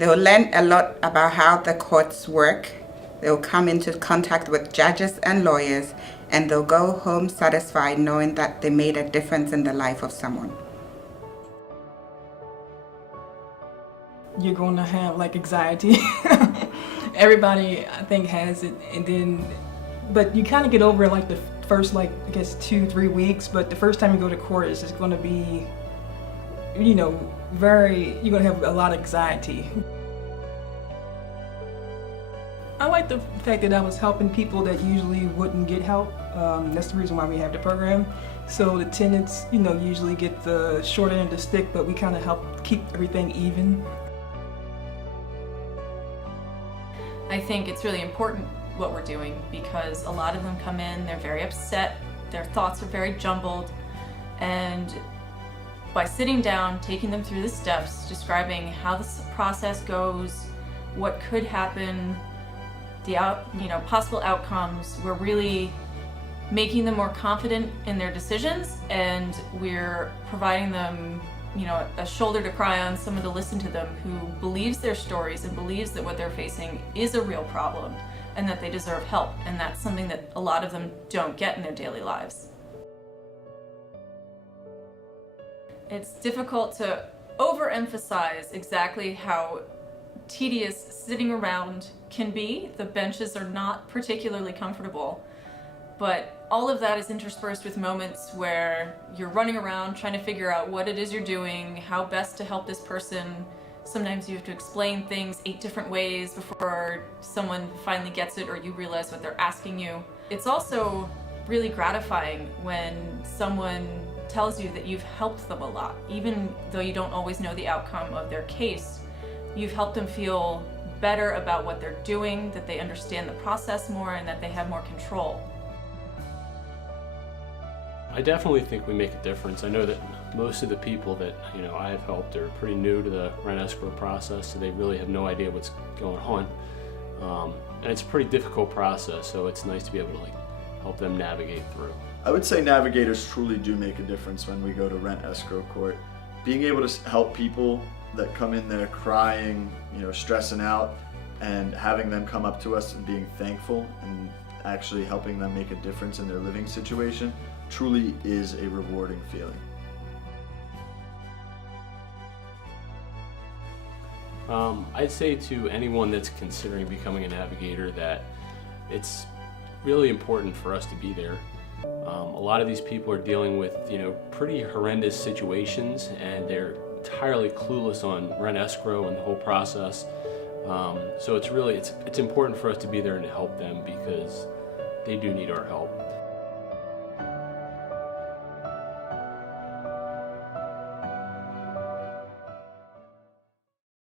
They'll learn a lot about how the courts work. They'll come into contact with judges and lawyers, and they'll go home satisfied knowing that they made a difference in the life of someone. You're going to have like anxiety. Everybody, I think, has it, but you kind of get over it like the first, like, I guess 2-3 weeks. But the first time you go to court is just going to be, you're going to have a lot of anxiety. I like the fact that I was helping people that usually wouldn't get help. That's the reason why we have the program. So the tenants, usually get the short end of the stick, but we kind of help keep everything even. I think it's really important what we're doing because a lot of them come in, they're very upset, their thoughts are very jumbled, and by sitting down, taking them through the steps, describing how this process goes, what could happen, the possible outcomes, we're really making them more confident in their decisions, and we're providing them a shoulder to cry on, someone to listen to them who believes their stories and believes that what they're facing is a real problem and that they deserve help, and that's something that a lot of them don't get in their daily lives. It's difficult to overemphasize exactly how tedious sitting around can be. The benches are not particularly comfortable, but all of that is interspersed with moments where you're running around trying to figure out what it is you're doing, how best to help this person. Sometimes you have to explain things 8 different ways before someone finally gets it or you realize what they're asking you. It's also really gratifying when someone tells you that you've helped them a lot. Even though you don't always know the outcome of their case, you've helped them feel better about what they're doing, that they understand the process more, and that they have more control. I definitely think we make a difference. I know that most of the people that I have helped are pretty new to the rent escrow process, so they really have no idea what's going on. And it's a pretty difficult process, so it's nice to be able to help them navigate through. I would say navigators truly do make a difference when we go to rent escrow court. Being able to help people that come in there crying, stressing out, and having them come up to us and being thankful and actually helping them make a difference in their living situation truly is a rewarding feeling. I'd say to anyone that's considering becoming a navigator that it's really important for us to be there. A lot of these people are dealing with pretty horrendous situations, and they're entirely clueless on rent escrow and the whole process. So it's important for us to be there and to help them because they do need our help.